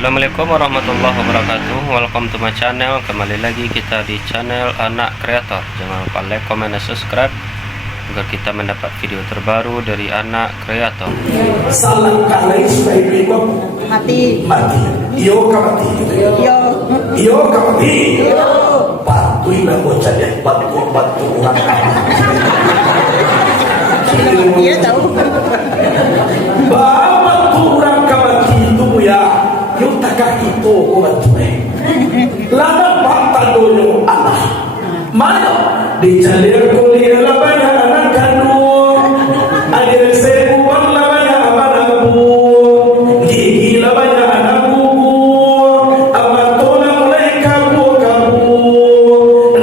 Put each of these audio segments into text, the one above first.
Assalamualaikum warahmatullahi wabarakatuh. Welcome to my channel. Kembali lagi kita di channel Anak Kreator. Jangan lupa like, comment, dan subscribe agar kita mendapat video terbaru dari Anak Kreator. Salah kalai supaya berikut mati. Iyo kamati. Iyo kamati. Patuhi lah bocah dia. Batu orang. Iya tahu. Batu orang kamati itu ya. Yung taga itu umat tunay. Lada bata doyo anak. Mana dicalir kuliah labanya anak kandung. Adir sebuang labanya abadabu. Gigi labanya anak bubur. Amatona mulai kabu.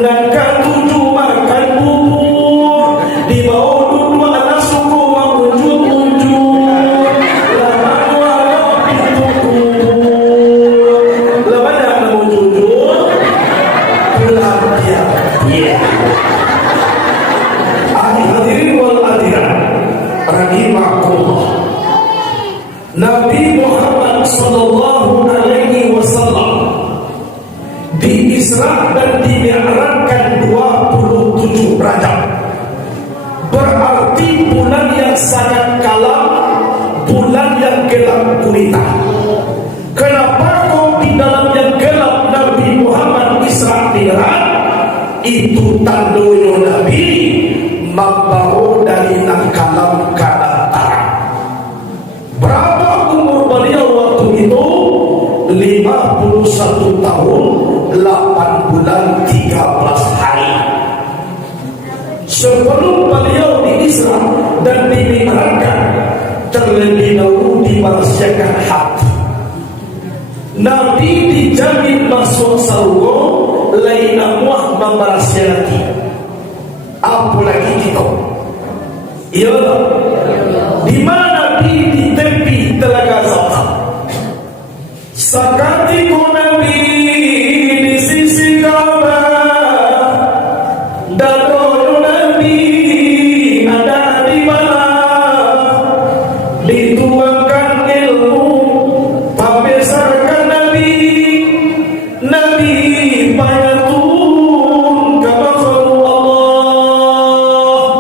Dan ketujuh makan bubur. Di bawah dua anak suku mengunjung-unjung. Nabi Muhammad sallallahu alaihi wasallam diisra dan dimi'rajkan 27 Rajab. Berarti bulan yang sangat kalam, bulan yang gelap gulita. Kenapa kok di dalam yang gelap Nabi Muhammad Isra Mi'raj? Itu tandoyo Nabi membawa dari nang kalam kana tarang. Berapa umur beliau waktu itu? 51 tahun 8 bulan 13 hari. Sebelum beliau diisra dan dimi'rajkan, terlebih dahulu diwarsiakan hati. Nabi dijamin masuk surga, lain amuah memberasiati. Apalagi kita. Iya. Di mana Nabi di tepi telaga Zamzam. Sakati ku Nabi di sisi Ka'bah. Dato Nabi ada di mana? Dituangkan ilmu, pembesarkan Nabi. Nabi bayatun ke makhluk Allah.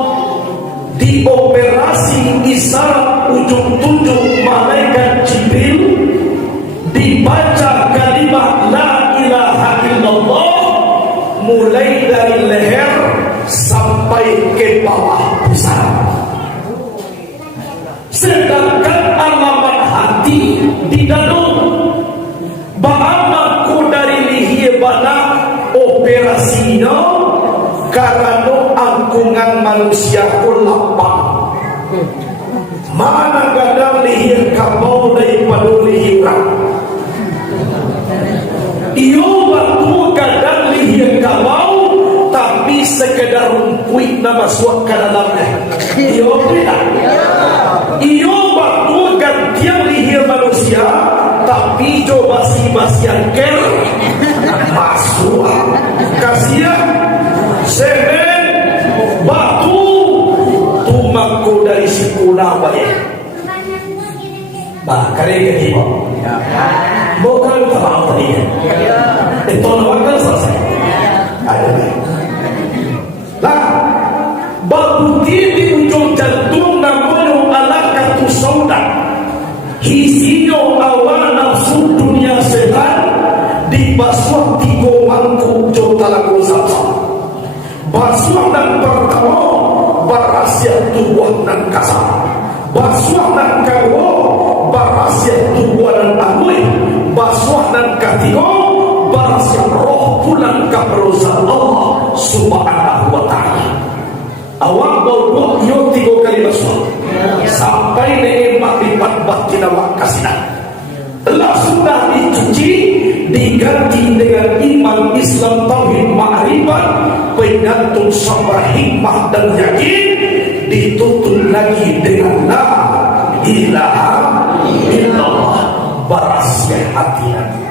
Di operasi isyarat ujung tunjuk malaikat Jibril, dibaca kalimat la ilaha illallah mulai dari leher sampai ke bawah pusara. Sedangkan alamat hati di dalam ba'amaku dari lihie bana operasinya karena angkungan manusia pun lapang. Mana kadang lihir kabau daripada lihir orang. Iyo waktu kadang lihir kabau tapi sekedar rumput nama suak ke dalamnya. Iyo tidak. Iyo waktu gantian lihir manusia tapi coba basian ker masuk kasihan semen batu tumakku dari sikuna baik. Bah, kalian ganti mau? Mau kalian tahu tadi kan? Itu namanya selesai. Ada baik. Lah, babu di ujung jantung namanya alaqatu sauda. Isinya awal nafsu dunia setan dibasuh 3 mangkuk ujung talaga Zamzam. Basuh dan pertama berasia tubuh dan kasar. Basuh dan kedua berasia tubuh dan amui. Basuh dan ketiga berasia roh pulang ke perusahaan Allah subhanahu wa ta'ala. Awak baru yo 3 kali basuh sampai nikmat lipat kita kasihkan. Telah sudah dicuci, diganti dengan iman, Islam, tauhid, ma'rifat, pengantung sabar, hikmah dan yakin, ditutup lagi dengan la ilaha illallah. Berasia hati Nabi.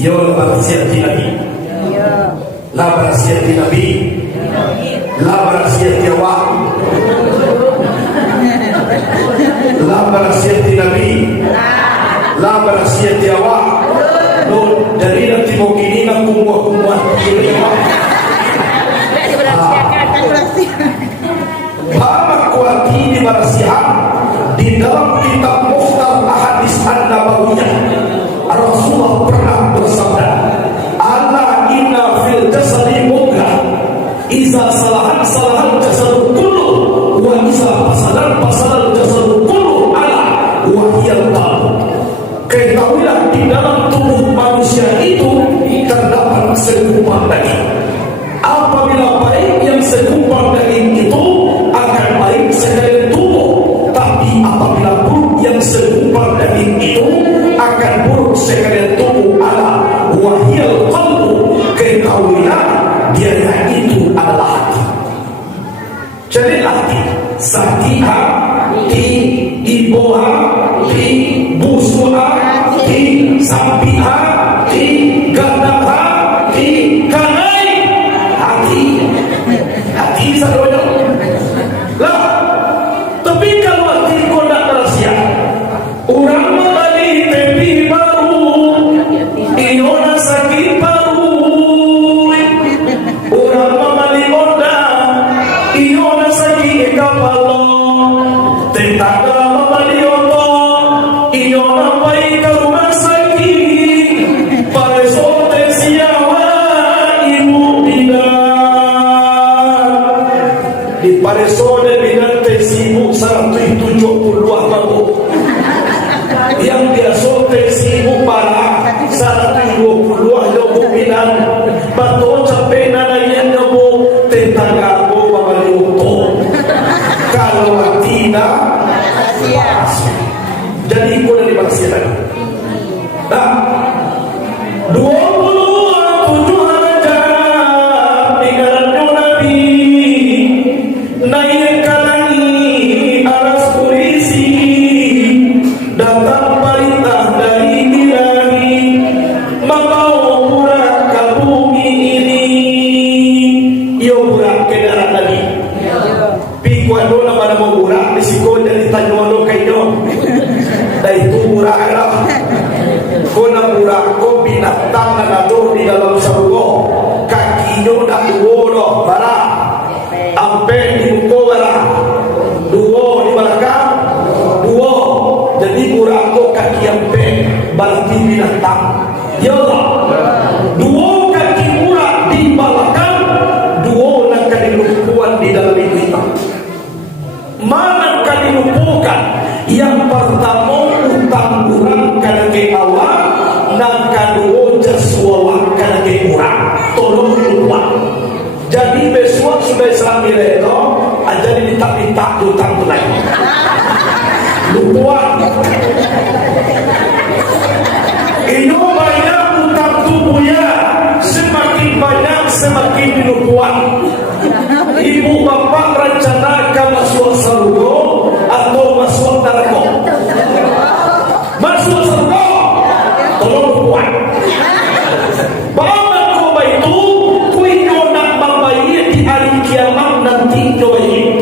Ya berasia hati Nabi. La berasia hati Nabi. La berasia hati awak. La berasia hati Nabi. lah berasia tiawa lo dari nanti mau kini nak kumpuah Bapak kuati di barasihan di dalam kitab Mukhtar Ahadits An-Nabawiyah Rasulullah pernah bersabda, "Ala inna fil jasadi mudghah, iza salahat salahat jasadu kullu, wa iza fasadat jasadu kullu, ala wa hiyal qalb." Ketahuilah di dalam tubuh manusia itu terdapat segumpal daging. Apabila baik yang segumpal daging itu akan baik sekalian tubuh, tapi apabila buruk yang segumpal daging itu akan buruk sekalian tubuh. Ala wahiyal qalbu, ketahuilah dia itu adalah hati. Jadi hati satiha di iboha di busuha di sampiha di gandaha di kanai hati sadonya lah. Tapi kalau hati kau tak tersia orang membeli tempi baru iona sakit baru, orang membeli Honda iona sakit kapalo, tentang membeli oto iona baik ke rumah sakit pada sote siawa ibu di paresone binante sibuk 172 mabuk yang dia sote sibuk parah 122 jobo binan bato capek nananya jobo tentang aku babali utuh kalau tidak jadi ikut dari manusia tadi. Nah 27 Rajab tinggalan Nabi naik ke langit aras kursi, datang perintah dari Ilahi membawa burak ke bumi ini. Yo burak ke darat lagi pikuan dola pada mau burak disiko jadi tanyolo kayo dah itu burak lah kona burak ko binatang na nato di dalam sarugo kakinya nak duo barang ampe di muko barang duo di belakang duo, jadi burak ko kaki ampe berarti binatang. Ya Allah, duo kaki burak di belakang, duo nak dilumpuan di dalam kita. Mana kan dilumpuhkan? Yang pertama utang kurang karena ke awal, dan kedua jaswawak karena ke kurang. Tolong lupa. Jadi besok sudah Islam itu aja diminta-minta utang tunai. Lupa. Ini banyak utang tubuhnya, semakin banyak semakin dilupuan. Ibu bapak rencanakan masuk surga atau masuk neraka? Masuk surga. Tolong buat. Bapak kau itu kuino nak membayar di hari kiamat nanti cobain.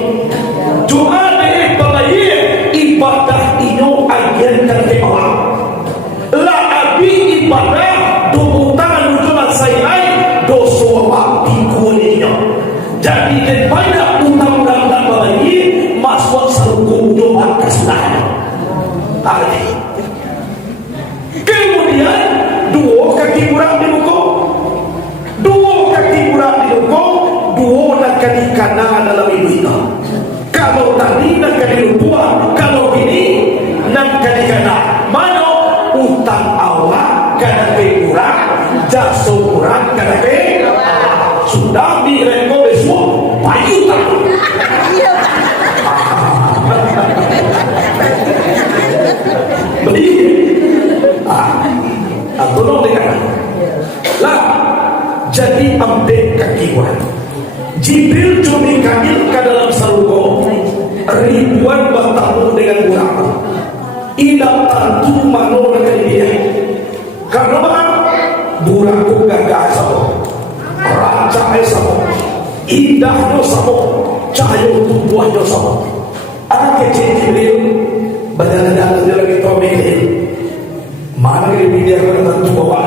Cuma dari membayar ibadah ino agen dari Allah. La abi ibadah dubutan ujulan sayai doso abdi kulinya. Jadi daripada utang-utang tak membayar masuk surga coba kesudahan. Tadi. Kemudian dua kaki burak di muka, dua kaki burak di muka, dua nak kali kanan dalam ibu. Kalau tadi nak kali lupa, kalau ini nak kali kanan. Mana utang awak kena ke burak, jasa burak kena ke sudah direko besok bayu tak. Beli. Tolong dengarkan lah. Jadi ambil kaki buat Jibril cumi kamil ke dalam sarungo ribuan bertamu dengan burak ilah tentu mano dengan dia karena burakku gagah sama rancang sama indahnya sama cahaya tubuhnya sama. Ada kecil Jibril berjalan-jalan lagi Mikhail Mana dia kena tentu bawa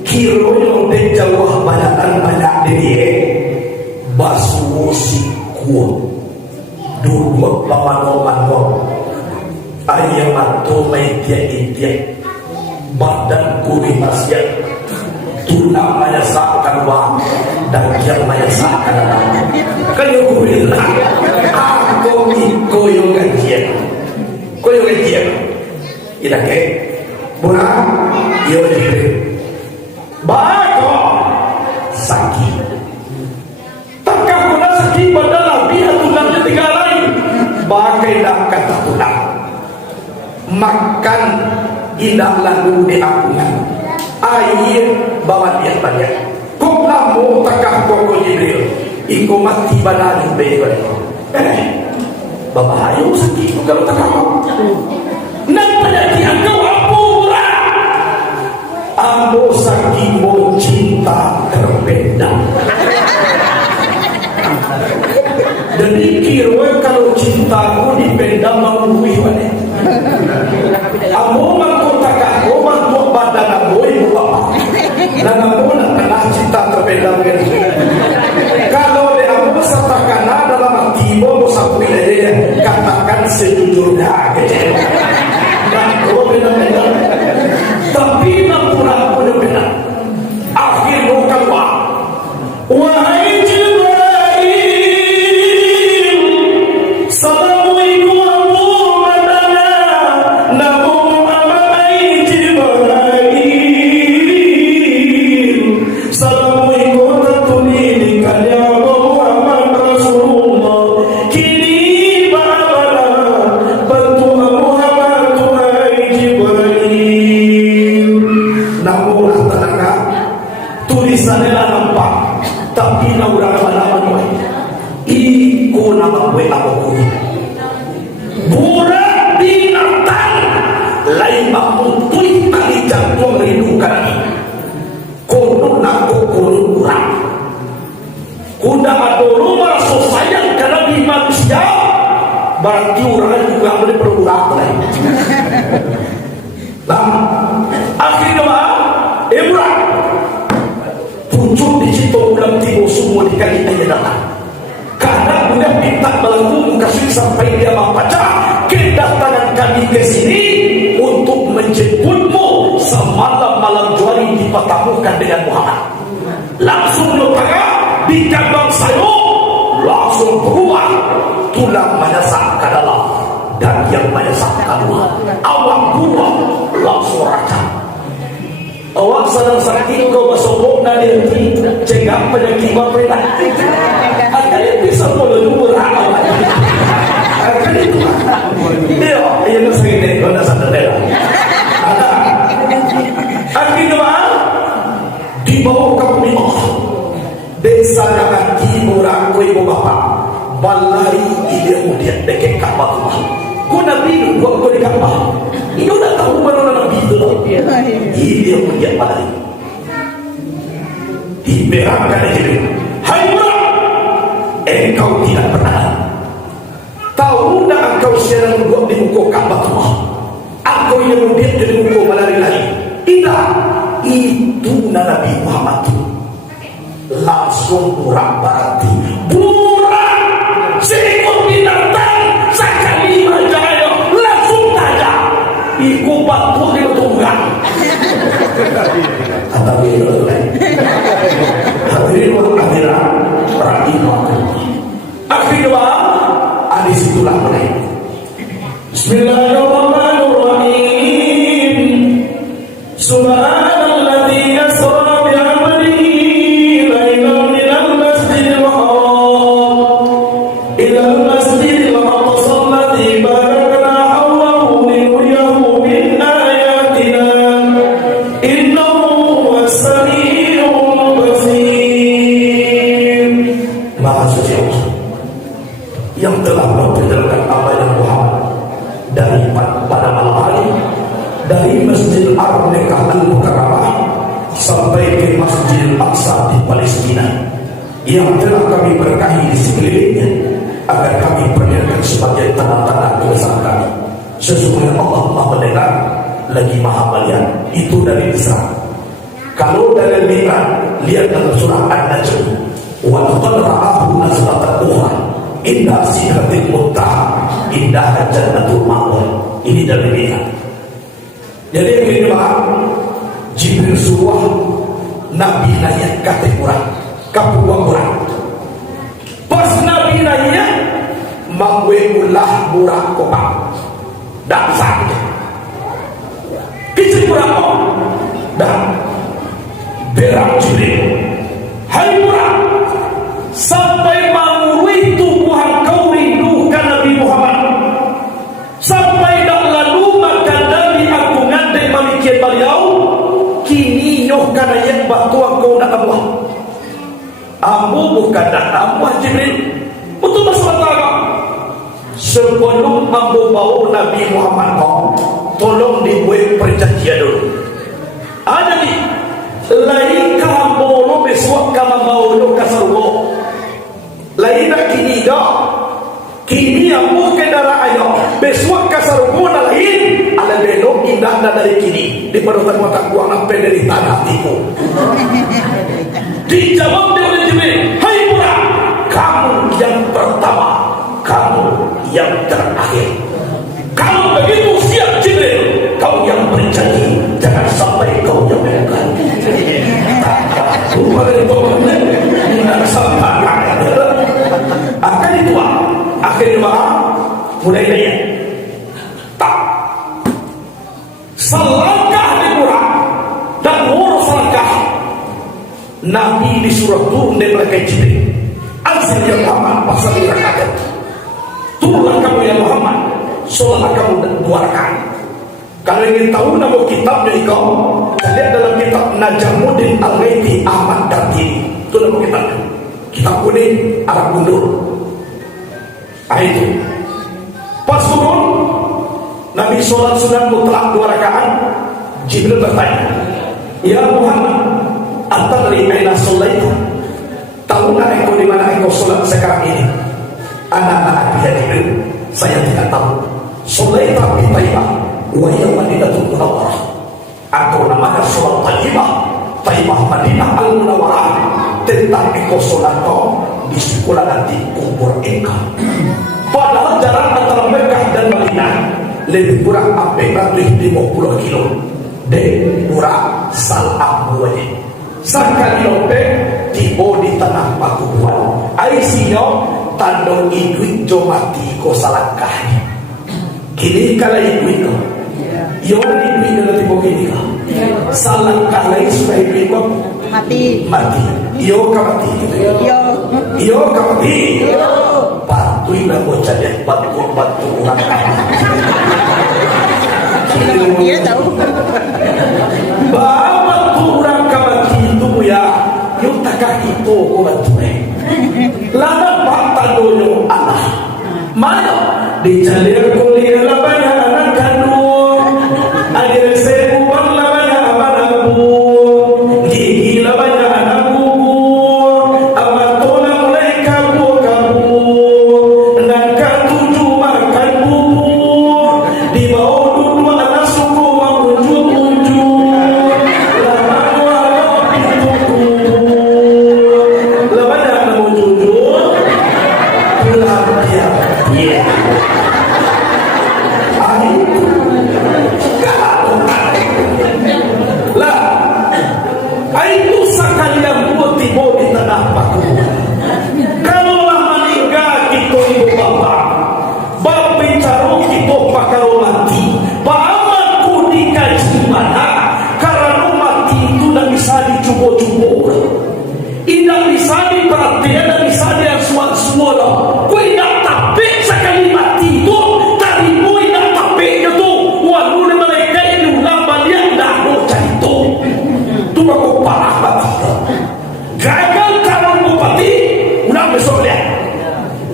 kiro yang de jauh banyak dia basu siku dua paman ayam atau dia badan kuri masih tulang menyesakkan wang dan yang menyesakkan kayu kuri lah aku koyo gajian ida ke Buna, iyo jibri. Bako sakit. Takkan kuna sakit padahal biar tulangnya tiga lain. Bagai dah kata tulang. Makan indah lalu diakungan. Air bawa dia banyak. Kau lamu takkan kau jibril. Iko mati banali betul. Bapak ayo sakit kalau takkan. Namanya dia kau ambo sakimu cinta terpendam. Dan dikira kalau cintaku dipendam mengui wane. Ambo mangkotak aku mantuk badan ambo ibu bapak. Dan ambo nak kena cinta terpendam kan. Kalau dia ambo satakana dalam hati ambo sapu dia katakan sejujurnya. Ambo benar-benar. Tapi nampura benar-benar akhir bukan wah wahai Jibril salamualaikum warahmatullah namu Muhammad Jibril salamualaikum tatulini kanya Muhammad Rasulullah kini ba'ala bantu Muhammad wahai Jibril. Namun tenaga tulisannya nampak tapi naura mana iko nama gue aku burak binatang lain mamutui kali jantung rindukan kono naku kono burak kuda ada rumah sayang karena di manusia berarti orang juga boleh berurak lain. Nah akhirnya Ibrah pucuk di situ ulang tiba semua dikali aja datang karena udah minta melengkung kasih sampai dia membaca kedatangan kami ke sini untuk menjemputmu semalam malam juari dipertemukan dengan Muhammad langsung letakkan di kandang sayur langsung keluar tulang menyesak ke dalam dan yang menyesak keluar awak gua langsung racang. Awak sedang sakit kau masuk dari cegah penyakit bapela. Akan bisa boleh murah awak. Akan itu. Dia yang sakit ni kau dah sadar dah. Akhirnya dibawa ke rumah desa yang timur ibu bapa balari ide udian dekat Ka'bah rumah. Kau nabi kau di Ka'bah. Ini udah tahu mana nabi itu loh. Ini yang udian balari. Diberangkan aja dulu. Hai Muhammad, engkau tidak pernah tahu tak engkau siaran buat di muka Ka'bah rumah. Aku yang udian di muka balari lagi. Tidak, itu Nabi Muhammad itu. Langsung burang berarti burang seekor binatang sekali majaya langsung tajam ikut batu di tunggang kata beliau hadirin hadirat rahimahullah. Akhirnya ada situlah mulai Bismillahirrahmanirrahim. Subhanalladzi asra yang telah memperkenalkan abad Muhammad dari pada malam hari dari Masjid Al-Mekah Al-Mukarramah sampai ke Masjid Al-Aqsa di Palestina yang telah kami berkahi di sekelilingnya agar kami perlihatkan sebagai tanda-tanda kebesaran kami. Sesungguhnya Allah Maha mendengar lagi maha melihat. Itu dari Isra. Kalau dari Mi'raj, lihat dalam surah An-Najm, wa laqad ra'ahu nazlatan ukhra inda sidratil muntaha indaha jannatul ma'wa. Ini dari Mi'raj. Jadi yang ini Pak, Jibril suruh Nabi nanya kata kurang kapuang kurang. Pas Nabi nanya mangwemulah murah kopang dak sakit kecil murah kok dan berak Jibril, hai murah, sampai mangurui tubuhan kau rindukan Nabi Muhammad, sampai dak lalu makan dari aku ngandai malikian beliau kini nyoh kana yang batuang kau nak abuah amu bukan nak abuah Jibril. Betul masalah sebelum ambo bawa Nabi Muhammad kau tolong dibuat perjanjian dulu. Ada ni lain kambo lo besok kama bawa lo kasarwo lain nak kini dah kini ambo kendaraan ayo besok kasarwo na lain ala belok indah dari kini di pada tak kuang apa dari tanah hatiku. Dijawab dia oleh Jibril, hai murah, kamu yang pertama, kamu yang terakhir. Kalau begitu siap Jibril, kau yang berjanji, jangan sampai kau yang gagal. Akan itu akhirnya mulai nanya, tak selangkah di murah dan ngurus selangkah. Nabi disuruh turun dari malaikat Jibril. Anzil ya Muhammad pasal rakaat. Turunlah kamu ya Muhammad, sholatlah kamu 2 rakaat. Kalau ingin tahu nama kitabnya ikau, lihat dalam kitab Najamuddin Al-Ghaiti Ahmad Kartini. Itu nama kitabnya. Kitab kuning Arab Gundur. Itu. Pas turun, Nabi sholat sunat mutlak 2 rakaat. Jibril bertanya, ya Muhammad, atadri aina sholaita? Tahu tak engkau di mana engkau sholat sekarang ini? Anak-anak dia Jibril, saya tidak tahu. Sholaita bi Taibah wa hiya Madinatul Munawwarah. Atau namanya sholat Taibah, Taibah Madinah Al-Munawwarah. Tentang engkau sholat kau di sekolah nanti kubur engkau. Padahal jarak antara Mekah dan Madinah lebih kurang 450 kilo. Dan kurang salah buahnya. Sekali lompe tiba di tanah Pakubuan. Aisinyo tandong iduit jo mati ko salangkah. Kini kala iduit ko. Yon iduit na tiba kini ko. Salangkah lain supaya iduit ko mati. Mati. Iyo ka mati. Iyo ka mati. Patuloy na mo dyan. Batu orang. Iya tahu. Bawa turang kamati itu ya, yung takah itu ko bantuin. Lana bata dulu anak, mana dicalir kuliah labanya anak kandung, adir sebuang labanya anak bu, gigi labanya anak bubu, amatona mulai kabu, dan ketujuh makan bubu, di bawah tidak bisa diperhatikan dan bisa dia semua kau tidak tapi sekali mati itu tarimu tidak tapi itu walau mereka ini ulang balik dah mau cari itu aku parah mati gagal calon bupati ulang besok lihat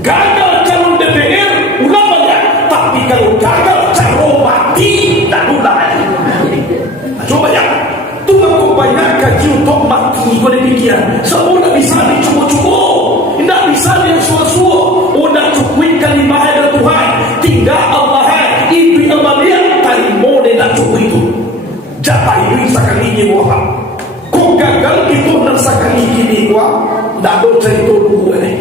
gagal calon DPR ulang balik tapi kalau gagal calon mati tak ulang coba ya banyak kaji untuk mati kau demikian semua tak bisa dicuba-cuba tidak bisa dia suah-suah udah cukup kalimah dari Tuhan tinggal Allah ibu Allah dia tarimo dia tak cukup itu jatah ini sekali ini wah kok gagal itu dan sekali ini wah tidak ada cerita dulu ini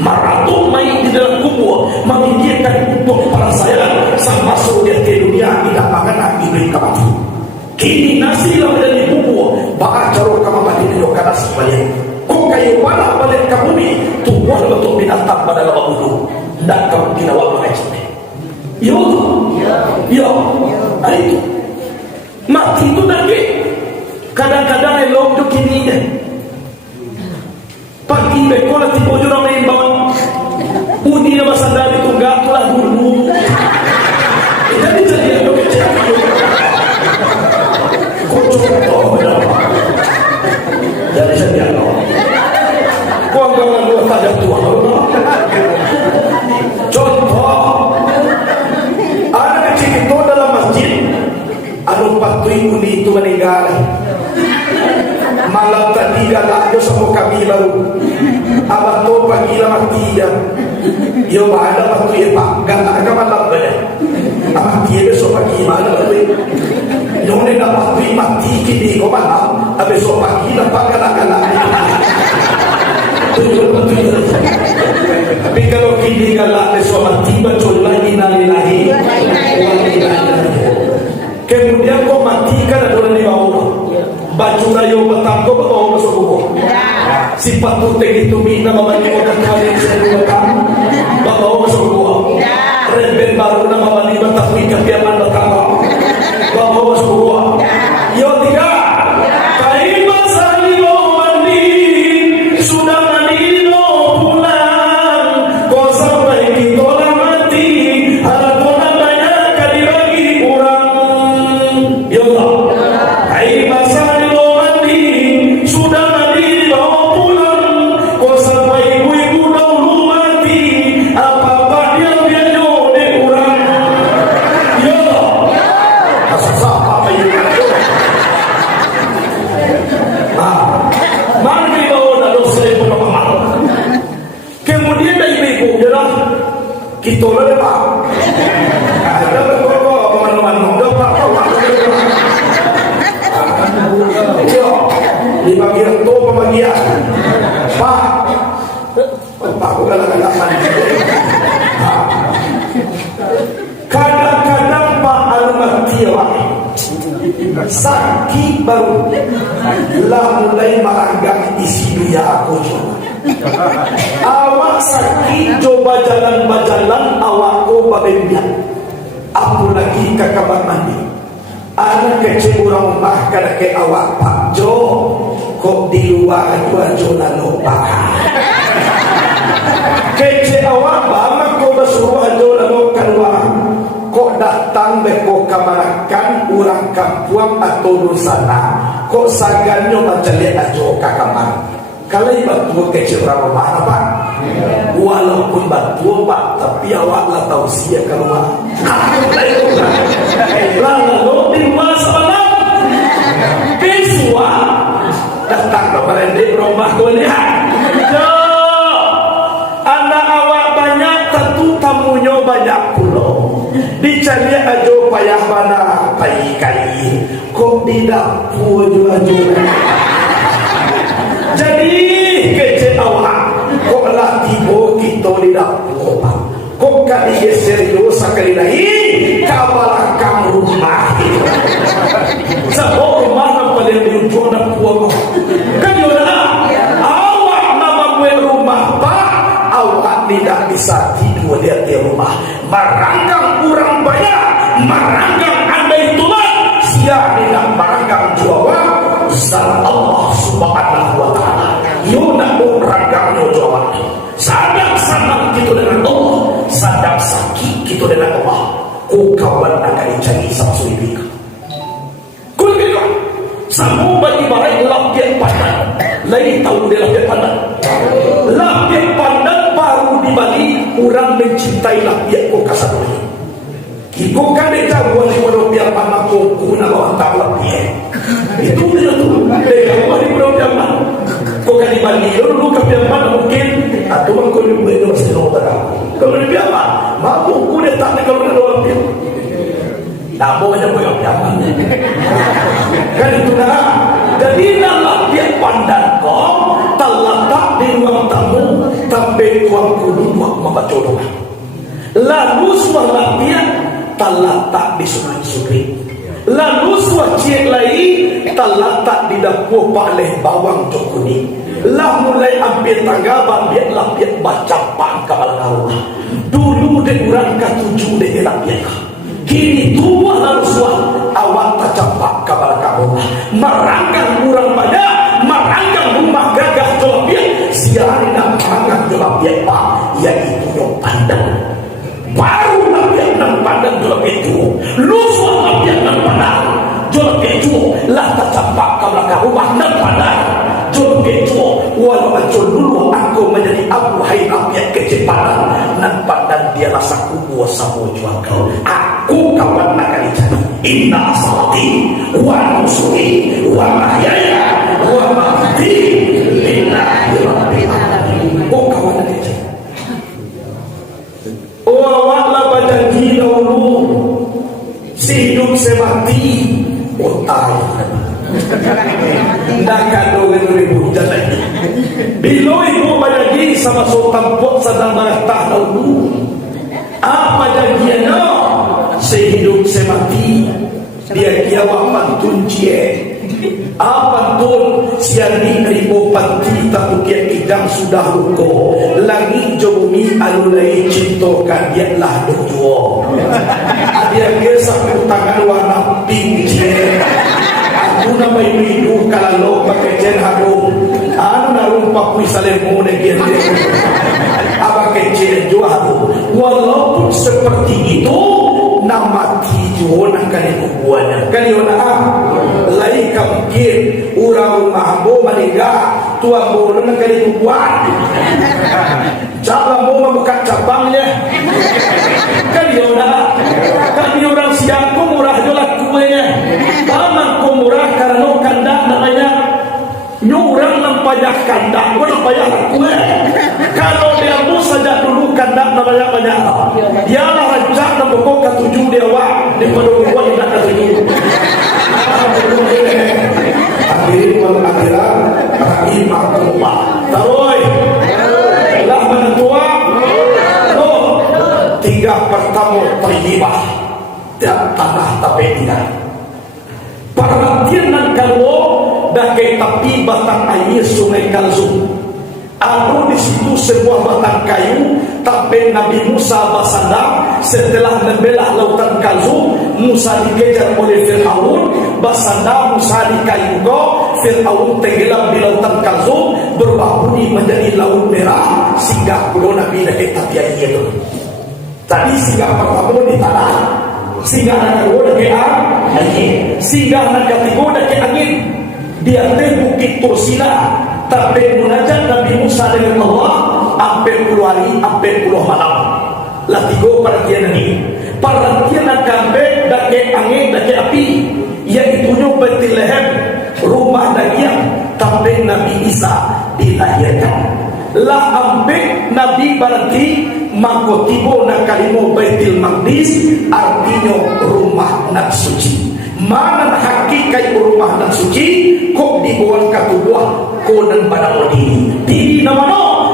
maraton main di dalam kubur memikirkan untuk para saya sama surga ke dunia tidak makan lagi beri kamati kini nasi lah menjadi kubur bakal caruk kamati di dokter semuanya kok kayu panah balik ke bumi tumbuh betul binatang pada lama bulu dan kamu tidak waktu macam yo itu mati itu lagi kadang-kadang elok tu kini je pagi bekola tipu jurang main bawang udi nama sandali tunggak tulah dulu jadi ada kecil kocok berapa jadi ada kuang kawan dua tajam tua contoh anak kecil itu dalam masjid anu patui uni itu meninggal malam tadi galak yo sama kami baru abang tu pagi lah mati dia yo ada patui pak galak ke malam dia abang dia besok pagi mana patui yo ni dah patui mati kini ko malam besok pagi lah pak galak-galak tapi kalau kini galak besok mati betul lagi nalilahi kemudian kau matikan ada orang di bawah baju rayu petang kau bawa masuk buku sifat putih itu mina mamanya orang kalian saya petang bawa masuk buku reben baru nama mani betah wika piaman betang bawa masuk buku yo tiga kain basah lo mandi sudah mandi lo pulang kau sampai kita mati harap kau banyak kali bagi kurang ya Allah kain basah kita lah pak ada berkoro pemenuhan muda pak di bagian itu pembagian pak aku galak-galakan kadang-kadang pak al-mati sakit baru lah mulai meranggang isi dunia aku awak sakit coba jalan-jalan awak ko babembiak aku lagi ke kamar mandi anak kecil orang rumah kada ke awak Pak Jo kok di luar dua zona lupa kecil awak bama ko basuruh zona lupa keluar kok datang beko kamarakan orang kampung atau dusana kok saganyo macam ajo ke kamar kalau batu kecil berapa mana pak? Walaupun batu pak, tapi awak lah tahu sia keluar. Lalu di masa malam, Pesua datang ke berendek rumah kau lihat. Anak awak banyak, tentu tamunya banyak pulau. Dicari ajo payah mana, payah kali. Kok di dapur juga. Jadi kecil awak kok lah tiba kita di dapur kok kali serius sekali lagi kabalakam rumah sebab rumah yang paling diunjuk dapur kan yaudah awak nama gue rumah pak awak tidak bisa tidur di rumah meranggang kurang banyak meranggang andai tulang siap tidak meranggang jawa Zat Allah subhanahu wa ta'ala yuna ranggang jawa sadap-sadap gitu dengan Allah sadap sakit gitu dengan Allah ku kawan akan dicari sama suami ku lebih samu bagi barai lapis pandan lain tahu dia lapis pandan baru di Bali orang mencintai lapis ku kasar lagi iku kan dia buat rupiah panah ku na bawa tak lapis itu dia tu dia buat rupiah panah kau kan di Bali lu rupiah panah mungkin atau kau di Bali masih nota kalau rupiah apa mampu ku dia tak kalau ada lapis namanya boyok zaman. Kan itu nah. Jadi dalam dia pandang kau terletak di ruang tamu tapi tuan kudu membaca doa. Lalu suara dia terletak di sungai-sungai. Lalu suacien lain terletak di dapur paleh bawang cokuni. Lah mulai ambil tanggapan biarlah biar baca pangkal Allah. Dulu dia kurang ketujuh dia nak biar. Kini tua harus awak tak capak kabar kamu. Merangkang kurang banyak, merangkang rumah gagah jolok biar. Siarin nak pangan jolok biar pak, yaitu yang pandang. Baru nabi yang pandang jolok itu, lusuh nabi yang pandang jolok itu, lah tak capak kabar kamu nak pandang. Jolok itu, walau macam dulu aku menjadi abu hai nabi yang kecepatan, nan pandang dia rasa kubu samu jual kau. Aku kawan nak kali jadi. Inna salati wa nusuki wa mahyaya wa mamati lillahi rabbil alamin. Oh kawan nak jadi. Oh awaklah berjanji dahulu sehidup semati. Oh tahu. Nak kado ribu hujan lagi. Bila ibu berjanji sama sultan pot sedang bertah dahulu. Apa janjinya? Sehidup semati dia kiawak pantun cie pantun siani ribu panti tak ukiat idam sudah ruko langit jomumi alulai cintokan dia lah dojo dia biasa tangan warna pink cie aku nama ibu kalau pakai jen harum anu narum papui salemu negian apa kecil jua harum walaupun seperti itu nama tijuan kali kubuannya kali orang lain kamkir urang mahbo maniga tuang bolon kali kubuan cabang mau buka cabangnya kali orang siapa murah jolak kuenya taman ku murah karena kandak namanya nyurang nampayah kandak pun nampayah kue kalau dia mau saja dulu kandak namanya banyak dia lah rancak dan pokok ketujuh dia wak di penduduk yang nak ketujuh akhirin wal akhirat rahimahullah taroy lah menentua tiga pertama terlibat dan tanah tapi tidak perhatian dan kalau dah ke tepi batang air sungai Kalsum. Anu di situ sebuah batang kayu, tapi Nabi Musa bersandar setelah membelah lautan Kalsum. Musa dikejar oleh Fir'aun, bersandar Musa di kayu go. Fir'aun tenggelam di lautan Kalsum, berubah bunyi menjadi laut merah sehingga kudo Nabi dah ke tepi air itu. Tadi sehingga pertama di tanah, sehingga anak kedua dah ke angin, sehingga anak ketiga dah ke angin. Dia bukit Tursina tapi munajat Nabi Musa dengan Allah sampai puluh hari sampai puluh malam lah tiga perhatian ini perhatian sampai dake angin dake api yaitu Bethlehem rumah Daging tapi Nabi Isa dilahirkan lah sampai Nabi berarti mangkotibo nak kalimu Baitul Maqdis artinya rumah nak suci. Mana hakikat rumah dan suci kok dibuat ke tubuh konan pada diri diri nama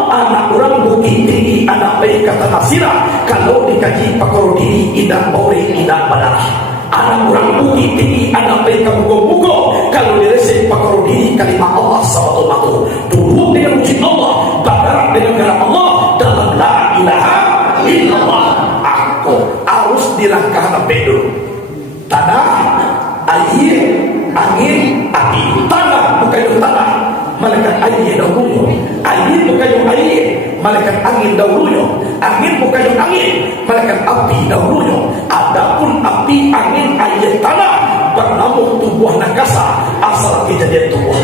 anak orang bukit tinggi anak baik kata nasira kalau dikaji pakor diri indah bore indah badan anak orang bukit tinggi anak baik kabugo kalau diresep pakor diri kalimat Allah SWT duduk dengan uji Allah bergerak dengan gerak Allah dalam la ilaha illallah aku harus dilangkah sampai dulu tanah air, angin, api. Tanah bukan yang tanah, malaikat air dahulu. Air bukan yang air, malaikat angin dahulu. Angin bukan yang angin, malaikat api dahulu. Adapun api, angin, air, tanah bernama tubuh nakasa asal kejadian tubuh.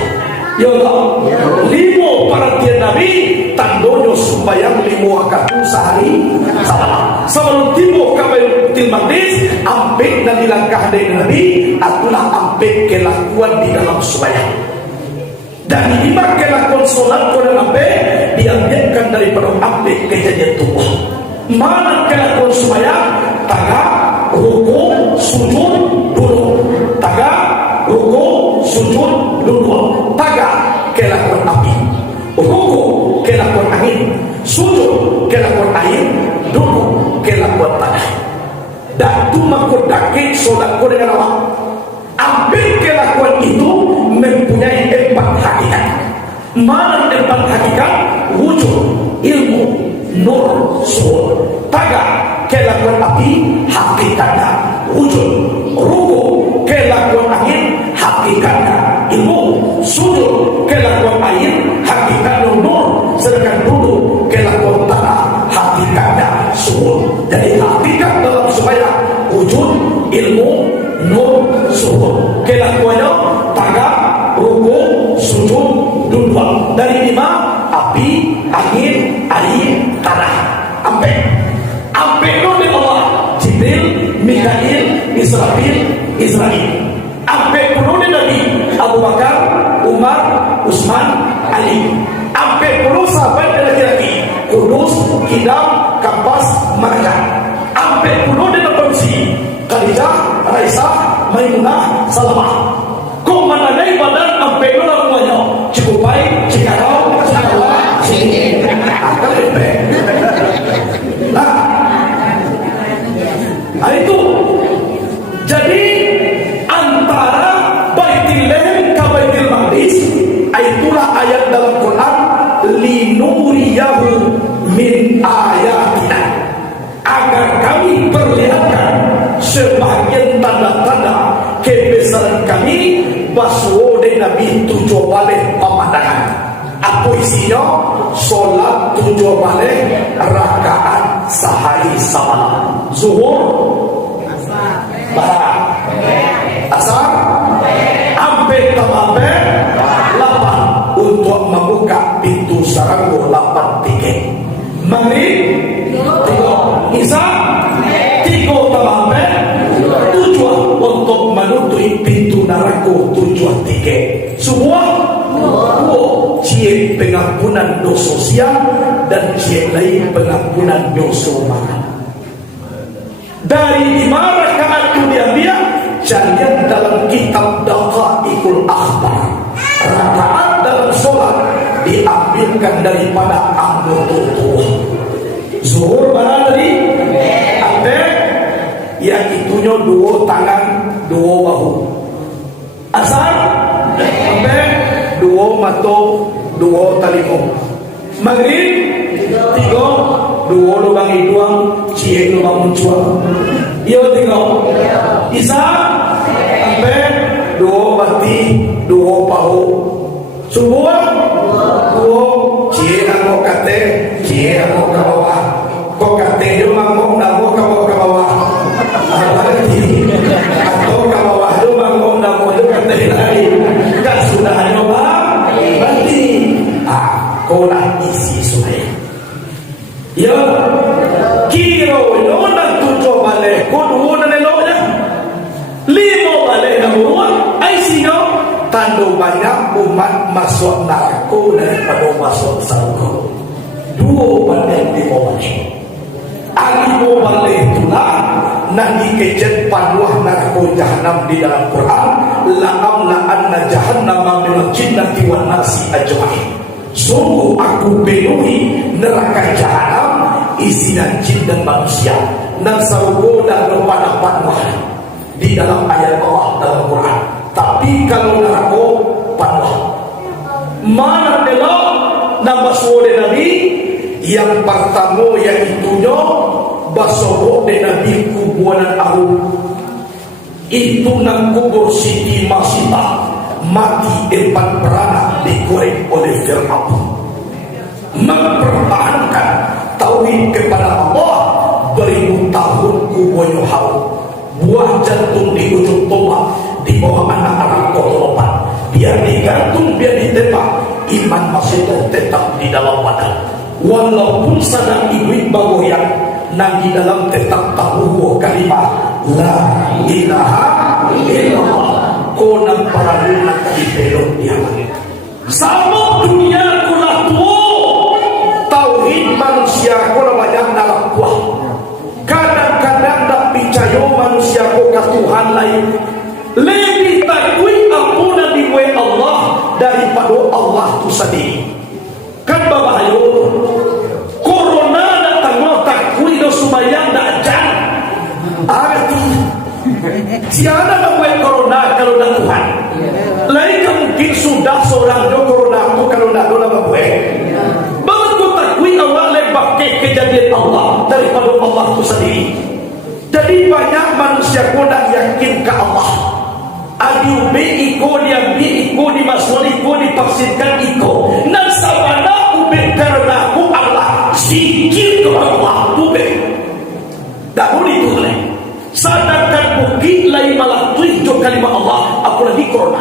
Ya Allah, limo perhatian Nabi tandonyo supaya limo akadu sehari salah. Sebelum timbul kabar Maqdis ampek dan dilangkah dari Nabi itulah ampek kelakuan di dalam sembahyang. Dan lima kelakuan solat pada ampek diambilkan daripada ampek kejadian tubuh. Mana kelakuan sembahyang? Tagak, rukuk, sujud, sujud duduk. Tagak kelakuan api, ruku kelakuan angin, sujud kelakuan air, duduk kelakuan tanah. Dan tu makodake solatku dengan Allah. Ambil kelakuan itu mempunyai 4 hakikat. Mana 4 hakikat? Wujud, ilmu, nur, suhud. Tagak kelakuan api, hakikatnya wujud. Ruku kelakuan angin, hakikatnya ilmu. Sujud kelakuan air, hakikatnya nur. Sedangkan duduk kelakuan tanah, hakikatnya suhud. Jadi hakikat dalam sembahyang wujud, ilmu, nur, suhud. Kelakuannya tagak, ruku, sujud, duduk. Dari 5: api, angin, air, tanah. Ampe no di Allah, Jibril, Mikail, Israel. Ampe kuno di Nabi Abu Bakar, Umar, Utsman, Ali. Ampe kuno sahabat laki-laki Kudus, Kidam, Kampas, Marga. Ampe kuno di Nabi Khadijah, Raisah, Maimunah, Salamah. Kung mananay badan ampe no namanya Cikupay, Cikarau, Cikawa, Sini. Akan lebih. Nah itu. Jadi antara Baitul Lahm ke Baitul Maqdis, itulah ayat dalam Quran, linuriyahu min ayatina, agar kami perlihatkan sebagian tanda-tanda kebesaran kami. Baswode Nabi 7 balik pemandangan. Apa isinya? Solat 7 balik rakaat sehari semalam. Zuhur, asar, ampe tamampe 8 untuk membuka pintu saranggo 8 tiket. Maghrib 3, Isya 3 tamampe 7 untuk menutup pintu neraka 7 tiket. Semua cie pengampunan dosa siang dan cie lain pengampunan dosa malam. Dari 5 rakaat dunia dia jadian dalam kitab Daqaiqul Akhbar. Rakaat dalam sholat diambilkan daripada anggota tubuh. Zuhur mana tadi? Ante yang itunya 2 tangan 2 bahu. Asar ante 2 mata 2 telinga. Maghrib 3 2 lubang hidung, cie lubang muncul. Iya 3. Isya sampai 2 bati 2 pahu. Subuh 2 cie angok kate, cie angok ke bawah. Kok kate yo mangkok namo ke bawah. Atau ke bawah yo mangkok namo yo kate lain. Kan sudah nyoba berarti kola isi sungai. Ya, kiro nona 7 balik, kudu na neloknya 5 balik na buruan. Ay sino? Tando banyak umat masuk neraka daripada masuk surga. 2 balik 5 balik. 5 balik itulah nanti kejet panuah neraka jahanam di dalam Quran. La'amla'anna jahannama minal jinnati wan nasi ajma'in. Sungguh aku penuhi neraka jahanam isinya jin dan manusia. Dan sargo dan panah di dalam ayat Allah dalam Quran. Tapi kalau neraka panah mana delok nama suode Nabi yang pertama yaitunya basobo de Nabi kuburan Aru. Itu nang kubur Siti Masita mati 4 beranak digoreng oleh Fir'aun. Mempertahankan tauhid kepada Allah beribu tahun kuboyo haru. Buah jantung di ujung tombak di bawah anak-anak kotoran. Biar digantung, biar ditembak, iman masih tetap di dalam badan. Walaupun sadang ibu bagoyang nang di dalam tetap tahu kalimat la ilaha illallah. Konang para lunak di belok dia. Sama dunia kulah tuh tauhid manusia kulah banyak dalam kuah. Kadang-kadang tak percaya manusia kulah Tuhan lain. Lebih takui ampuna di daripada Allah itu sendiri. Kan babahayu corona datang tak kui do sumayang dak jan. Arti siapa nak buat corona kalau dak Tuhan. Lain kan mungkin sudah seorang do corona tu kalau dak do lah buat. Betul tak kui awak lebih kejadian Allah daripada Allah itu sendiri. Jadi banyak manusia ko nak yakin ke Allah. Adi ube iko dia bi iko di masuk iko dipaksinkan iko. Nan sabana ube karena ku Allah sikit ke Allah ube. Dah boleh tu leh. Sadarkan bukit lain malah tujuh kalimat Allah. Aku lagi corona.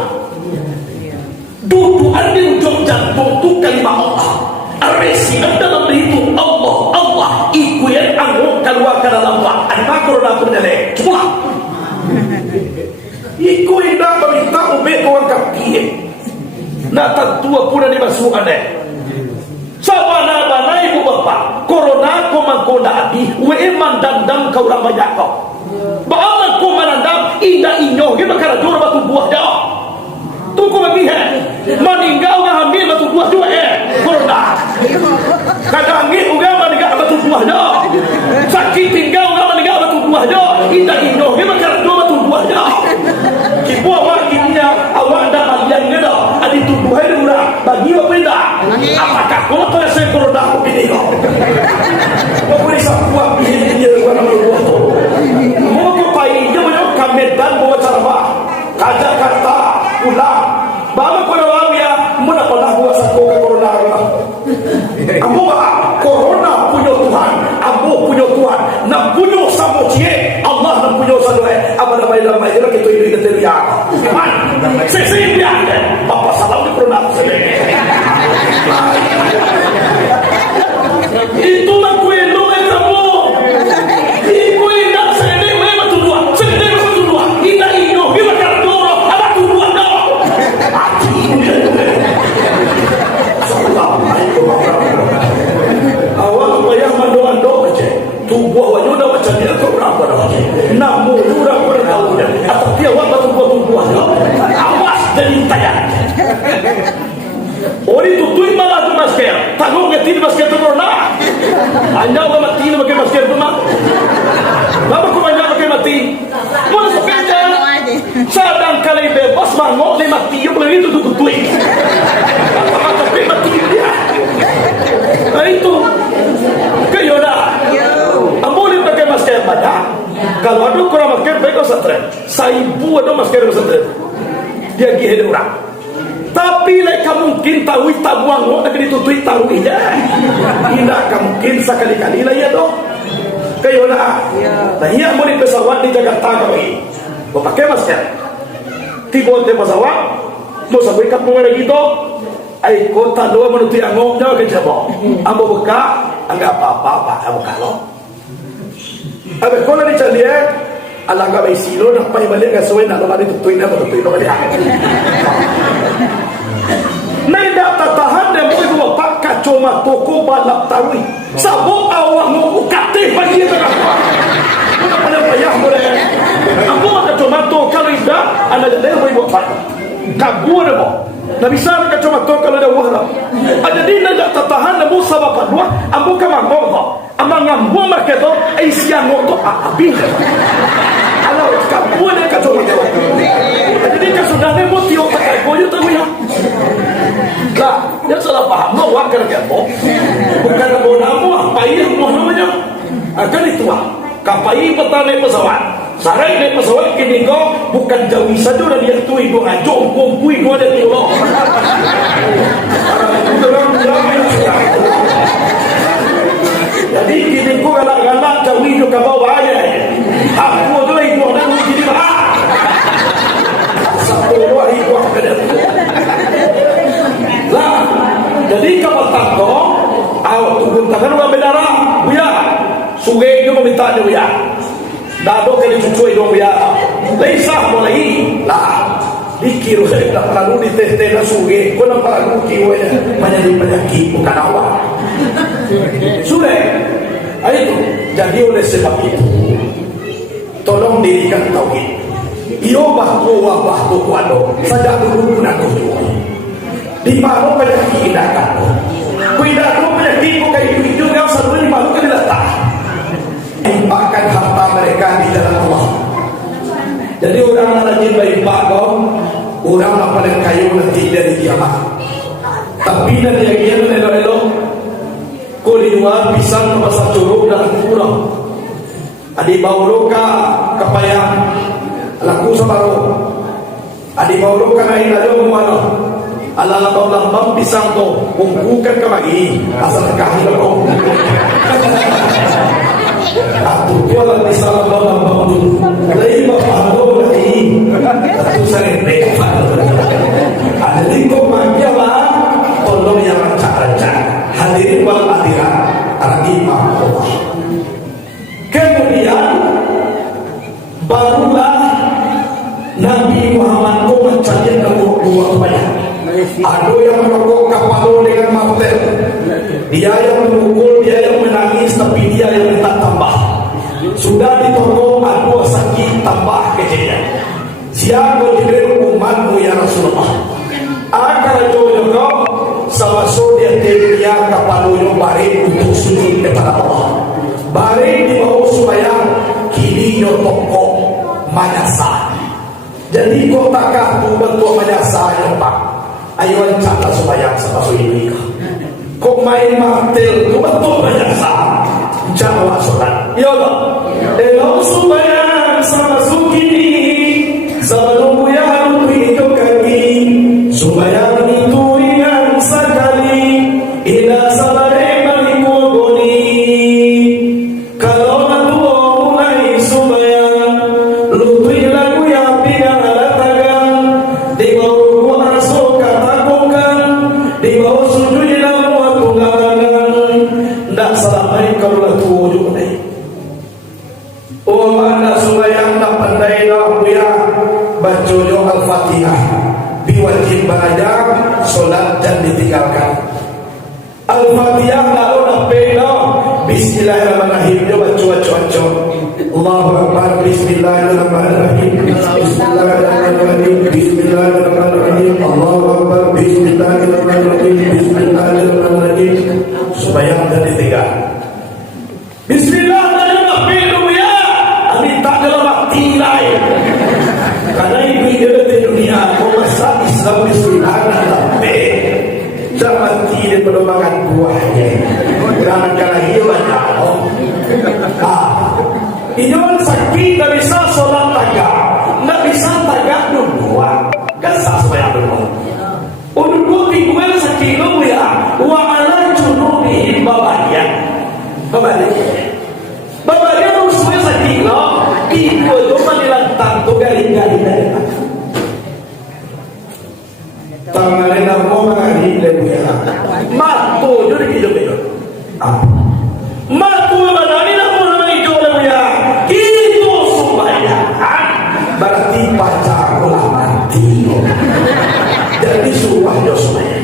Duduk ada ujung jantung tu kalimat Allah. Aresi dalam itu Allah iku yang anggung keluar ke dalam Allah. Apa corona tu jadi? Cuba. Iku indah berita ubek orang kaki. Nak tentua pun ada masuk aneh. Sabana-bana ibu bapa. Corona ko mangkoda adi. Weeman dandang kau orang banyak kau. Baaman ko manandam indah inyo. Gimana cara jura batu buah dah. Tunggu bagi meninggal orang ambil batu buah juga corona. Kadang ni orang meninggal batu buah dah. Sakit tinggal orang meninggal batu buah dah. Indah inyo. Gimana cara jura batu buah dah. Ibu awak kimnya awak dah bagian ni dah. Adi tubuh hari murah bagi apa tidak? Apakah kalau tu saya corona aku pilih kau? Kau boleh sapuah pilih dia orang berbuat tu. Mau kau pai dia banyak kamedan bawa cara kaja kata pulang. Bawa kau orang ya mana kau dah buat satu corona orang. Ambo corona punya Tuhan, ambo punya Tuhan. Nak punya sama cie Allah nak punya satu apa nama dalam ajar kita ini kita lihat. Iman, sesi dia. Bapa salam di corona sendiri. Itulah kue lo kamu. Ibu indah sendiri memang tuduh. Sendiri memang tuduh. Indah ino gimana doro apa tuduh dah. Awak bayar mando aja. Tubuh awak juga macam dia kau berapa dah. Namun orang pun tahu dia. Atau dia awak batu tubuh dah. Awas jadi tayar. Orang tutui malah tu masker. Tahu ke tidak masker tu corona? Anda orang mati nak pakai masker tu mah? Bapa kau banyak pakai mati. Mana sepeda? Sadang kali bebas mangok le mati. Yang boleh itu tutui. Apa pakai mati dia? Itu kayo dah. Ambo boleh pakai masker pada. Kalau ada kurang masker baik kau stres. Saibu ada masker stres. Dia gih orang. Tapi mereka mungkin tahu tabuang mau nak ditutui tahu je. Tidak mungkin sekali-kali lah ya doh. Kayo na. Nah ia boleh pesawat di Jakarta kami. Kau pakai masker. Tiba di pesawat, mau sampai kampung lagi tu. Ai kota dua menutupi angok jauh ke Jabal. Ambo buka, anggap apa-apa ambo kalau. Abe kalau ni cakap alangkah baisi lo nak pay balik ke suai nak lari tutui nak tutui lo balik. Nai dah tahan dia mau dua pak kacoma toko balap tawi. Sabo awak mau ukate bagi dia. Mana pada payah boleh. Aku kacoma toko kalau ida anda jadi mau buat pak. Kagu ada mo. Nabi sana kacoma toko kalau dah wahra. Ada di nak tahan dia mau sabab dua. Ambo kamang mo. Amang ambo marketo ai siang mo to abi. Kalau kamu ada kacau macam tu, jadi sudah ni mesti otak kau je tahu ya. Lah, dia salah faham. Lo wakar dia tu, bukan bonamu apa ini namanya? Akan itu kapai petani pesawat. Sarai naik pesawat kini kau bukan jauh saja dah dia tu itu ngajong kumpui dua dia tu lo. Jadi kini kau galak-galak jauh itu ke bawah aja. Aku tu lagi buat nak jadi bahak. Satu dua itu aku dah. Lah, jadi kalau takko, awak tunggu takkan orang berdarah, buya. Sungai itu meminta dia buya. Dado kali cucu itu buya. Leisah boleh. Lah, dikir saya tak perlu dites-tes na sungai. Kau nak perlu kiwanya penyakit bukan awak. Sudah, itu jadi oleh sebab itu. Tolong dirikan tauhid. Iyo bahku wabah kuado. Saja dulu nak kudu. mana banyak diindahkan. Kuidah lu penyakit bukan itu juga satu ini malu kan diletak. Bahkan harta mereka di jalan Allah. Jadi orang rajin baik bakon, orang yang paling kaya nanti dari kiamat. Tapi dari yang dia elok-elok, kau di luar pisang ke pasar curug dan kurang. Adi bauloka kepayang laku sabaro. Adi bauloka naik aja mualo. Ala lambang pisang to, bukan kemagi asal kahil ko. Aku kuala di salah lambang tu. Lagi bapak lagi. Satu sering lepas. Ada lingkup magia lah. Tolong yang rancak-rancak. Hadirin wal hadirat. Rahimahullah. Kemudian barulah Nabi Muhammad mencari dua banyak. Ada yang merokok kapal dengan martel. Dia yang memukul, dia yang menangis, tapi dia yang minta tambah. Sudah ditolong, ada sakit tambah kejadian. Siapa Jibril umatmu ya Rasulullah? Agar jodoh sama dia dia kapal yang barik untuk sujud kepada Allah. Barik di bawah supaya kini yo toko manyasa. Jadi kotakah tu bentuk manyasa yo pak. Ayo cakap supaya sama ini. Kok main martel tu bentuk manyasa. Jangan solat. Ya Allah. Elok supaya sama sukini sama nunggu yang hidup kaki supaya itu yang sekali ina sabare malikogoni. Kalau nanti mulai supaya lutui lagu yang pindah latagan di bawah rasul katakan di bawah sujud dalam waktu galangan ndak sampai kalau lagu wujud ni. Oh mana supaya ndak pandai lah ya baca Al-Fatihah diwajib baca solat dan ditinggalkan. Al-Fatihah lalu nak pena Bismillahirrahmanirrahim. Dia baca. Allahu Akbar. Bismillahirrahmanirrahim. Bismillahirrahmanirrahim. Bismillahirrahmanirrahim. Allahu Akbar. Bismillahirrahmanirrahim. Bismillahirrahmanirrahim. Supaya anda ditinggal. Bismillahirrahmanirrahim ya. Ani tak dalam mati lain. Karena ibu dia di dunia kau masa Islam Bismillahirrahmanirrahim. Jangan tidak menemukan buahnya. Jangan kala hilang jauh. Ini orang sakit tak bisa solat tagak, tak bisa tagak dua, gasah supaya dua. Untuk dua tinggal sakit lu ya. Wa ala junubi babarian. Babarian supaya sakit lo. Ibu itu menilantang tu garing-garing dari mana? Tangan nak mau mengalir lebu ya. Matu jadi hidup. Matu mana ni nak mau mengalir lebu ya? Itu supaya berarti pacar lah mati. Jadi suruh dia supaya.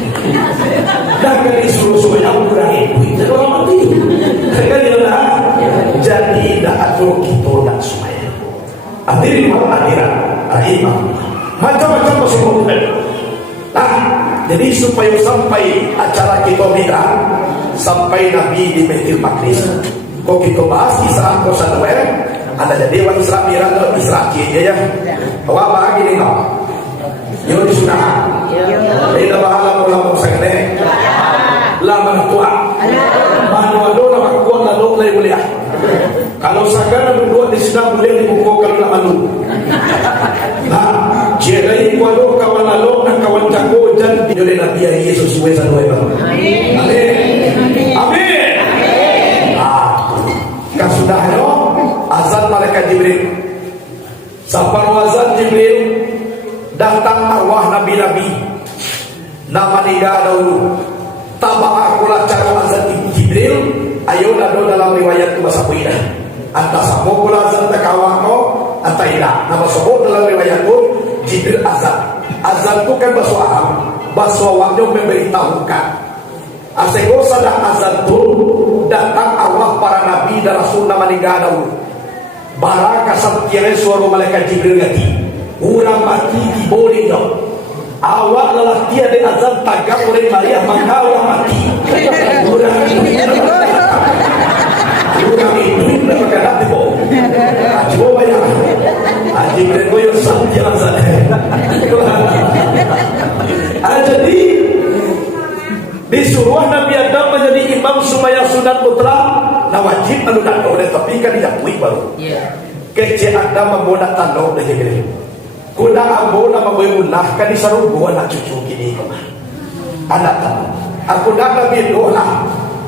Dan kali suruh supaya kurangi duit. Jadi orang mati. Kali dah. Jadi dah atur kita nak supaya. Hadirin hadirat rahimah. Macam-macam bersyukur. Jadi supaya sampai acara kita bid'ah sampai Nabi di Baitul Maqdis. Kok kita bahas Isra kosan ada jadi wan Isra Mi'raj Isra dia ya. Awak bagi ni kau. Yo sudah. Kita bahala pulang sekene. Lama tua. Manual nama kuat lalu mulai mulia. Kalau sagana berdua di sedang boleh dibuka kalau nak malu. Nah, jadi kalau kawan lalu nak kawan jago dan oleh Nabi Yesus Yesus Amin. Amin. Kan sudah no azan malaikat Jibril. Sampai azan Jibril datang arwah nabi-nabi. Nama niga dahulu. Tabah akulah cara azan Jibril. Ayo nado dalam riwayat bahasa Buddha. Anta sabuk pula azan takawako atau tidak. Nama sebut dalam riwayat itu Jibril azan. Azan itu kan bahasa Arab. Bahasa waktu memberitahukan. Asego sadar azan itu datang Allah para nabi dan rasul nama negara dahulu. Barang kasat kira suara malaikat Jibril lagi. Urang mati di boleh dong. awak lelaki ada azan tagap oleh Maria maka awak mati. Kurang itu dah pakai hati boh. Coba ya. Haji mereka yang santian sana. Jadi disuruh Nabi Adam menjadi imam supaya sunat putra. Nah wajib anu nak oleh tapi kan diakui baru. Kece Adam membuat tanduk dah jadi. Kuda ambo nama berulah kan disaruh buat anak cucu gini kemana. Anak aku dah Nabi doa.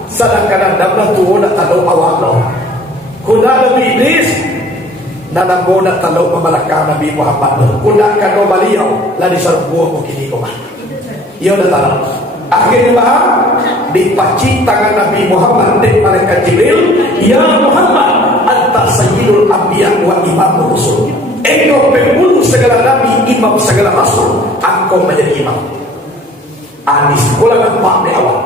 Sedangkan Adam dah tua nak tanduk awak lo. Kuda Nabi Idris. Nana bona tanduk pemalakah Nabi Muhammad. Kuda kado beliau lah disaruh buat gini kemana. Ia dah tahu. Akhirnya bahar dipaci tangan Nabi Muhammad dan malaikat Jibril. Ya Muhammad, anta sayyidul anbiya wa imamur rusul. Engkau pembunuh segala nabi, imam segala rasul. Engkau menjadi imam. Di sekolah nampak di awal.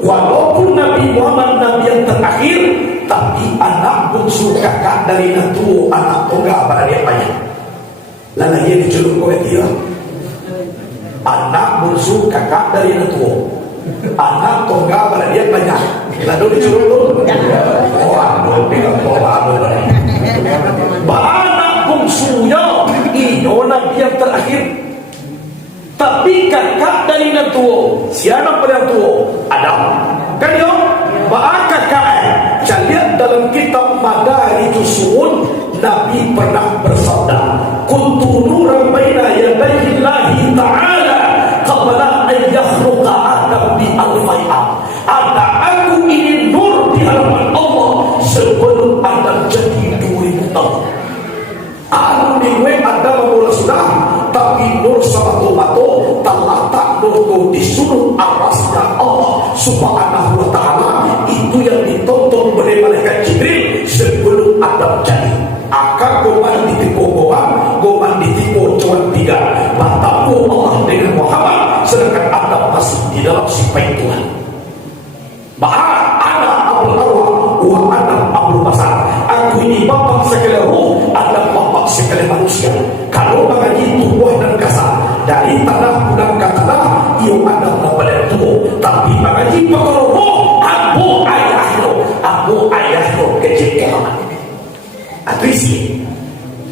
Walaupun Nabi Muhammad nabi yang terakhir, tapi anak bungsu kakak dari natu anak tunggal pada dia banyak. Lalu ia diceluk oleh dia. Anak bungsu kakak dari natu anak tunggal pada dia banyak. Lalu diceluk dulu. Oh, aduh, bilang bawa anak bungsunya ini nabi yang terakhir. Tapi kakak dari yang tua, siapa pada yang tua? Adam. Kan yo? Ba'a kakak. Saya lihat dalam kitab Madarijus Su'ud, Nabi pernah bersabda, kuntu nuran baina yadayhi Allahi ta'ala qabla an yakhluqa Adam bi alfai'am. Ada aku ini nur di hadapan Allah sebelum Adam jadi 2000 tahun. Anu diwe ada memula sudah, tapi nur sama tomato telah tak nur disuruh arasnya Allah subhanahu wa ta'ala. Itu yang ditonton oleh malaikat Jibril sebelum Adam jadi. Akan goman ditipu goman ditipu cuma 3. Bertamu Allah dengan Muhammad, sedangkan Adam masih di dalam sifat Tuhan. Bahkan anak Abdul Arwah wa Adam Abdul Basar. Aku ini bapak segala ruh, Adam bapak segala manusia. Kalau mengaji tubuh dan kasar dari tanah pulang ke tanah, ia Adam pada tubuh. Tapi mengaji perkara roh, abu ayahnya kecil Muhammad. Atrisi.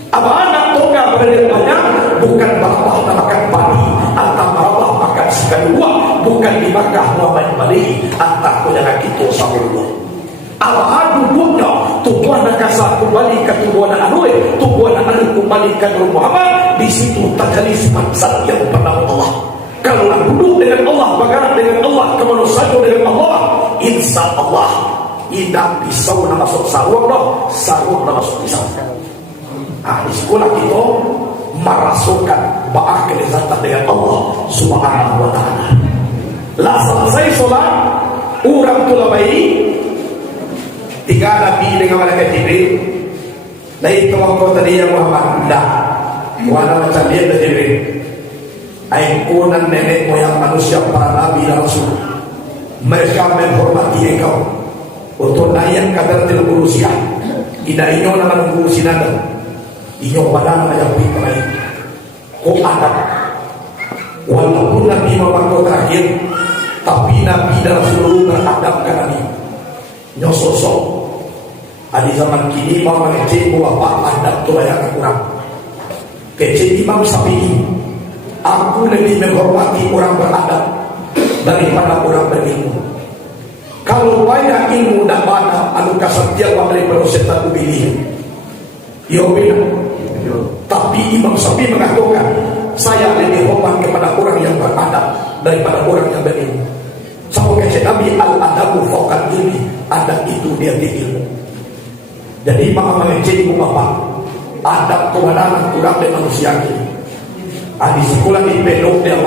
Apa anak tunggal pada banyak, bukan bapak makan padi, atau bapak makan sekali buah, bukan di Makkah Muhammad Mali, atau jangan itu sambil Allah duduknya tubuh anak kasar kembali ke tubuh anak anui, tubuh anak anui kembali ke Nur Muhammad. Di situ terjadi sifat zat yang bernama Allah. Kalau duduk dengan Allah, bergerak dengan Allah, kemanusiaan dengan Allah, insya Allah tidak pisau nak masuk sarung dah, sarung nak masuk pisau. Di sekolah kita merasukkan ba'ah kelezatan dengan Allah subhanahu wa ta'ala. Lah selesai solat, orang tu labai 3 Nabi dengan malaikat Jibril. Nah itu waktu tadi yang Muhammad dah warna macam dia dah Jibril. Ikonan nenek moyang manusia para Nabi dan Rasul. Mereka menghormati engkau untuk naik kadar telburusia. Ida inyo nama nunggu sinada. Inyo pada nama yang lebih baik. Kau ada. Walaupun Nabi Muhammad terakhir, tapi Nabi dan Rasul beradab ke Nabi. Nyo sosok. Di zaman kini mau mengecek bapak adab tu banyak kurang. Kecil Imam Syafi'i, aku lebih menghormati orang beradab daripada orang berilmu. Kalau banyak ilmu dan mana anu kasatian daripada setan ubili. Yo bilang. Tapi Imam Syafi'i mengatakan, saya lebih hormat kepada orang yang beradab daripada orang yang berilmu. Sama kecil Nabi al-adabu fawqal ilmi, adab itu dia di ilmu. Jadi maka mengecek ibu bapak adab kebenaran kurang dari manusia ini. Di sekolah di pelok dia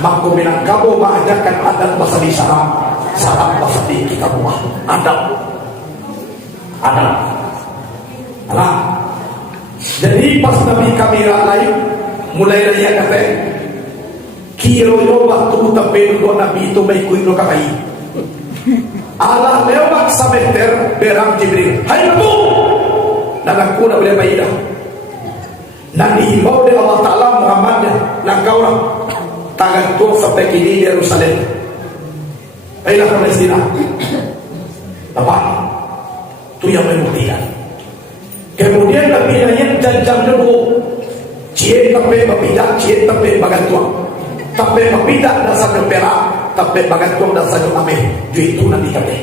maka Minangkabau mengajarkan adab bahasa di syarat bahasa di kitab rumah adab. Alah. Jadi pas Nabi kamera lain mulai dari yang kata kiro yo waktu tapi Nabi itu baik kuih lo kakai. Allah lewat sameter berang Jibril. Hai tu, dan aku nak boleh bayar. Dan dihimbau oleh Allah Taala Muhammadnya, langkau lah. tangan tuh sampai kini di Yerusalem. Baiklah Palestina. Apa? Itu yang membuktikan. Kemudian Nabi Nabi janjang dulu. Cie tapi berpidak, cie tapi bagantuang. Tapi berpidak dan sambil perak, tapi bagantuang dan sambil ameh. Itu Nabi kami.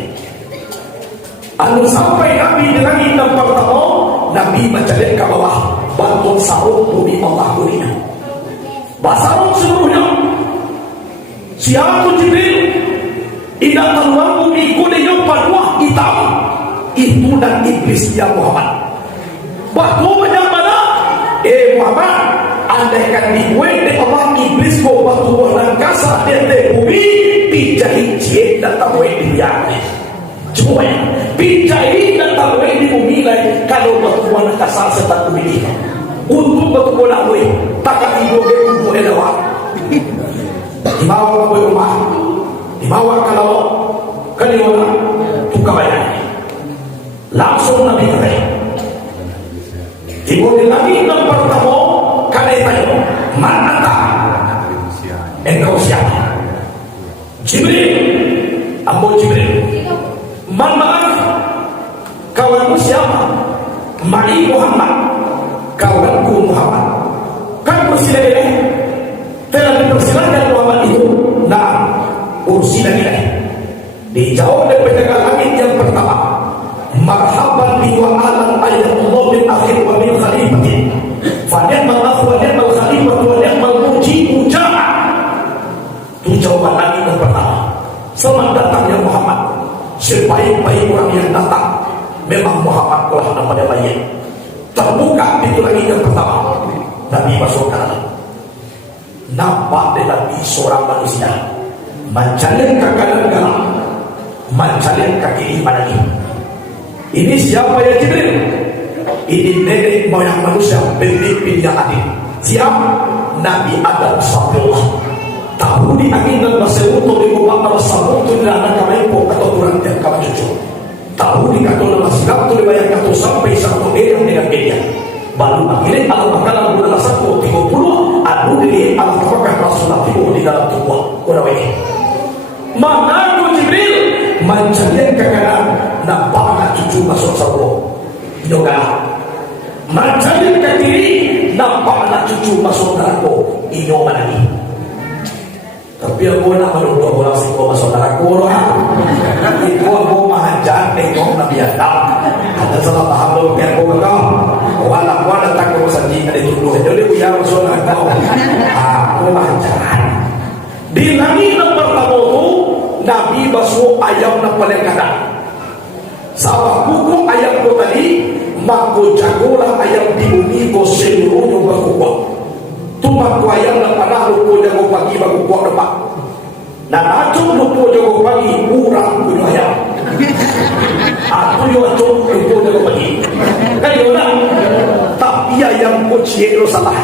Anu sampai Nabi di langit dan pertama, Nabi mencari ke bawah. Bantuan sarung bumi Allah dunia. Basarung seluruhnya. Siapa Jibril? Tidak keluar bumi kuning paduah hitam. Itu dan iblis ya Muhammad. Batu banyak mana? Muhammad, andaikan dibuat di Allah iblis kau batu buah kasa di bumi pinjai cie dan tabuai di yang cuma pinjai dan tabuai di bumi lain kalau batu buah kasa serta bumi untuk batu buah bui tak tidur ke kubu elawat dibawa ke rumah dibawa kalau kalian tukar bayar langsung Nabi kata Timur lagi yang pertama kali tanya mana engkau siapa? Jibril, Abu Jibril. Mana kawanmu siapa? Mari Muhammad, kawanku Muhammad. Kan persilakan, telah dipersilakan Muhammad itu. Nah, urusan lagi. Dijawab dari penjaga langit yang pertama. Marhaban bi wa alam ayatullah bin akhir wa min khalifati fa ni'mal akhu wa ni'mal khalifatu wa ni'mal mujibu ja'a. Itu jawaban lagi yang pertama. Selamat datang ya Muhammad. Sebaik-baik orang yang datang memang Muhammad telah namanya baik. Terbuka itu lagi yang pertama. Nabi masuk ke dalam. Nampak Nabi seorang manusia menjalin ke kanan gelap, menjalin ke kiri lagi. Ini siapa ya Jibril? Ini nenek moyang manusia pemimpin yang adil. Siapa? Nabi Adam Sabillah. Tahu di angin dan berserutu di rumah berserutu di anak kamaimpo atau kurang yang kama cucu. Tahu di kantor nama sikap itu dibayang kantor sampai satu yang dengan media. Baru akhirnya alam makanan bulan 1:30 adu dilihat alam terpakai Rasulullah di dalam tubuh kurang ini. Mana tu Jibril mencari ke kanan nampak anak cucu masuk sarung yoga mencari ke kiri nampak anak cucu masuk neraka inyo lagi tapi aku nak menunggu orang sih kau masuk neraka itu aku mahajan tengok Nabi Adam ada salah paham dulu kan aku kau walau tak kau saji ada tuduh jadi aku yang masuk neraka aku mahajan di langit yang pertama itu Nabi basuh ayam yang paling kadang sama buku ayam ko tadi mako jagolah ayam di bumi ko seluruhnya berkuat tu mako ayam yang panah lupo jago pagi berkuat depan dan acung lupo jago pagi kurang punya ayam aku yang acung lupo jago pagi kan yaudah tapi ayam ko cielo salah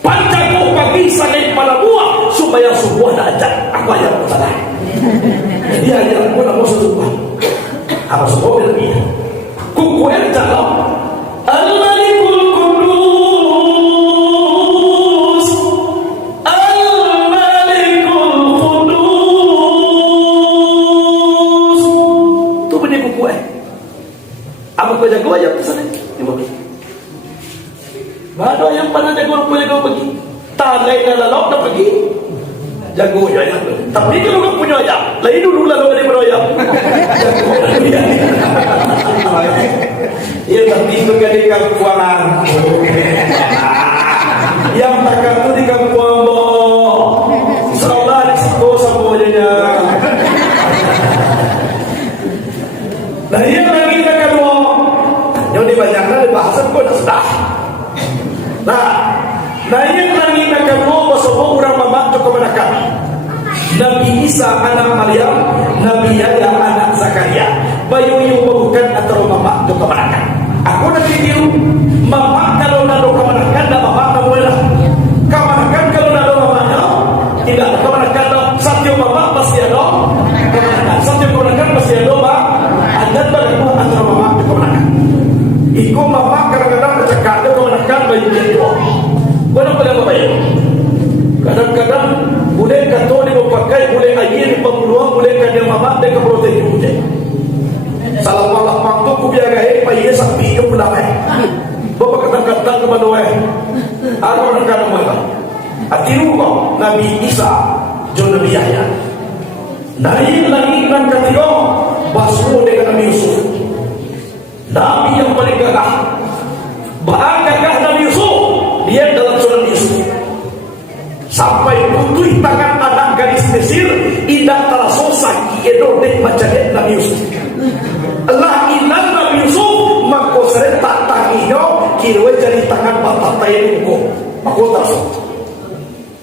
pancago pagi sanai pada buah supaya sebuah dah ajak aku ayam ko salah jadi ayam ko nak masuk sebuah apa semua lebih kukuer dalam Al-Malikul Qudus Al-Malikul Qudus itu benar kukuer apa kau jago ayam di sana di bawah mana ayam mana jago pergi tanah yang lalu dah pergi jago ya tapi kalau kau punya ayam lain dulu lalu ada ayam ya tapi itu kan di kampuangan yang tak itu di kampuang salah di situ semuanya nah yang lagi kita kedua yang dibanyakkan di bahasa pun sudah nah yang lagi kita kedua semua orang membantu kepada kami Nabi Isa anak Maryam, Nabi Yahya anak Zakaria. Bayu yang bukan atau mama do kemanakan. Aku nak tiru mama kalau nak do kemanakan dan mama kamu lah. Kemanakan kalau nak do mamanya tidak kemanakan satu mama pasti ada kemanakan. Satu kemanakan pasti ada mama. Anda bagaimana antara mama do kemanakan. Iku mama kadang-kadang bercakap do kemanakan bayu dia. Kau nak boleh bayu. Kadang-kadang boleh kata dia memakai, boleh air di pemuluhan, boleh kena mamat dia ke protein je. Salah malam waktu ku biar gaya payah sapi ke pulang bapak kadang-kadang ke mana ada orang kata mereka hati rumah Nabi Isa dan Nabi Yahya naik lagi dan ketiga basmu dengan Nabi Yusuf, Nabi yang paling gagah. Bahkan gagah Nabi Yusuf dia dalam surah Yusuf sampai putus tangan anak gadis Mesir tidak terasa sakit edodek macam Nabi Yusuf. Allah inan Nabi Yusuf maka sering tak tanginya kira jadi tangan bapak tayi muka maka terasa.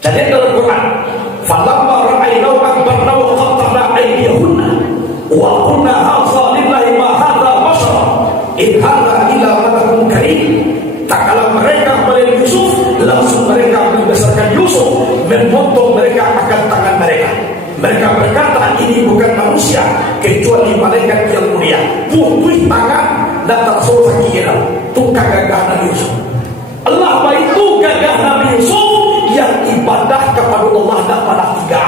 Jadi dalam Quran falamma ra'aynahu akbarna wa qatta'na aydiyahunna wa qulna hadza lillahi ma hadza bashara in hadza illa malakun karim. Tak kala mereka melihat Yusuf, langsung mereka membesarkan Yusuf, memotong mereka akan tangan mereka. Mereka berkata ini bukan manusia kecuali malaikat yang mulia. Putus tangan dan tersuruh kira. Tukang gagah Nabi Yusuf. Allah itu gagah Nabi Yusuf yang ibadah kepada Allah dan pada tiga.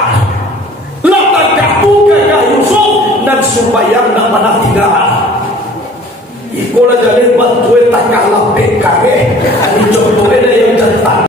Latakah gagah Yusuf dan sembahyang dan pada tiga. Ikola jadi bantuan tak kalah PKB. Ini contohnya yang jantan.